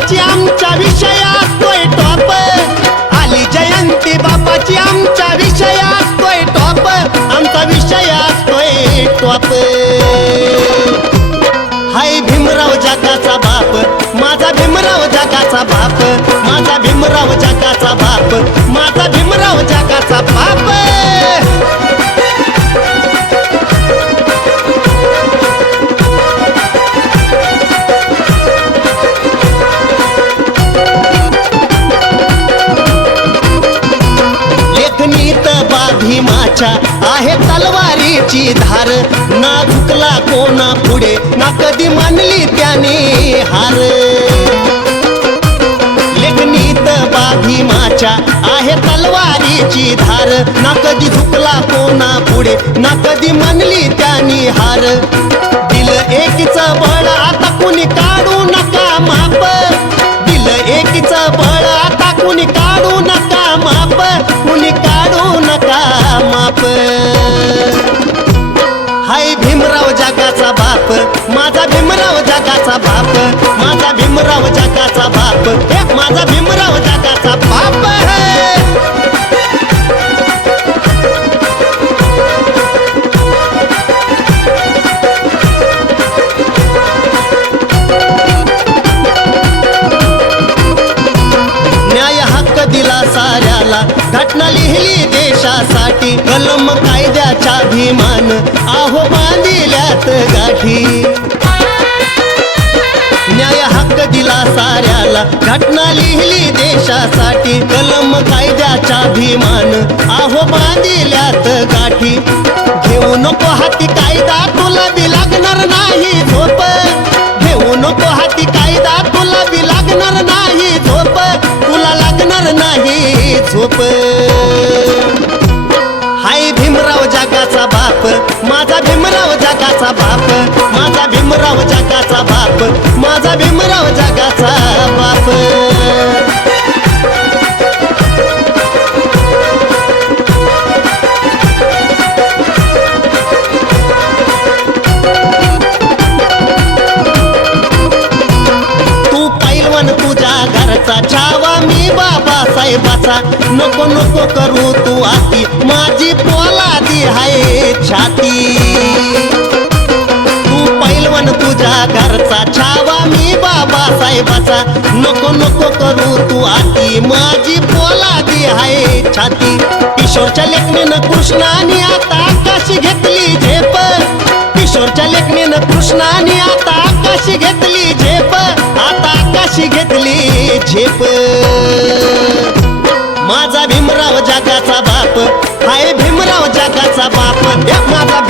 बापाची आमच्या विषयात तोय टॉप, आली जयंती बापाची आमच्या विषयात तोय टॉप, आमचा विषयात तोय टॉप। हाय भीमराव जगाचा बाप, माझा भीमराव जगाचा बाप, माझा भीमराव जगाचा बाप, माझा भीमराव जगाचा बाप। लेखनीत भीमाच्या आहे तलवारीची धार, ना झुकला कोणा पुढे ना कधी मानली त्याने हार। लेखनीत भीमाच्या आहे तलवारीची धार, ना कधी झुकला कोणा पुढे ना कधी मानली त्याने हार। दिलं एकीच बळ आता कुणी काढू नका माप, दिलं एकीच बळ आता कुणी काढू नका माप, कुणी काढू नका माप। हाय भीमराव जगाचा बाप, माझा भीमराव जगाचा बाप, माझा भीमराव जगाचा बाप, माझा भीमराव जगाचा बाप। दिला साऱ्याला, घटना लिहिली देशासाठी, कलम कायद्याच्या भीमान आहो बांधिल्यात गाठी। न्याय हक्क दिला साऱ्याला, घटना लिहिली देशासाठी, कलम कायद्याच्या भीमान आहो बांधिल्यात गाठी। घेऊ नको हाती कायदा तुला बी लागणार नाही झोप, घेऊ नको हाती कायदा तुला बी लागणार नाही झोप, तुला लागणार नाही झोप। हाय भीमराव जगाचा बाप, माझा भीमराव जगाचा बाप, माझा भीमराव जगाचा बाप, माझा भीमराव जगाचा बाप। तुझ्या घरचा छावा मी बाबासाहेबाचा, नको नको करू तू आती माझी पोलादी हाय छाती। तू पैलवान तुझ्या घरचा छावा मी बाबासाहेबाचा, नको नको करू तू आती माझी पोलादी हाय छाती। किशोरच्या लेखणीनं कृष्णाने आता आकाशी घेतली झेप, किशोरच्या लेखणीनं कृष्णाने आता आकाशी घेतली झेप, आता आकाशी घेतली झेप। माझा भीमराव जगाचा बाप, हाय भीमराव जगाचा बाप, माझा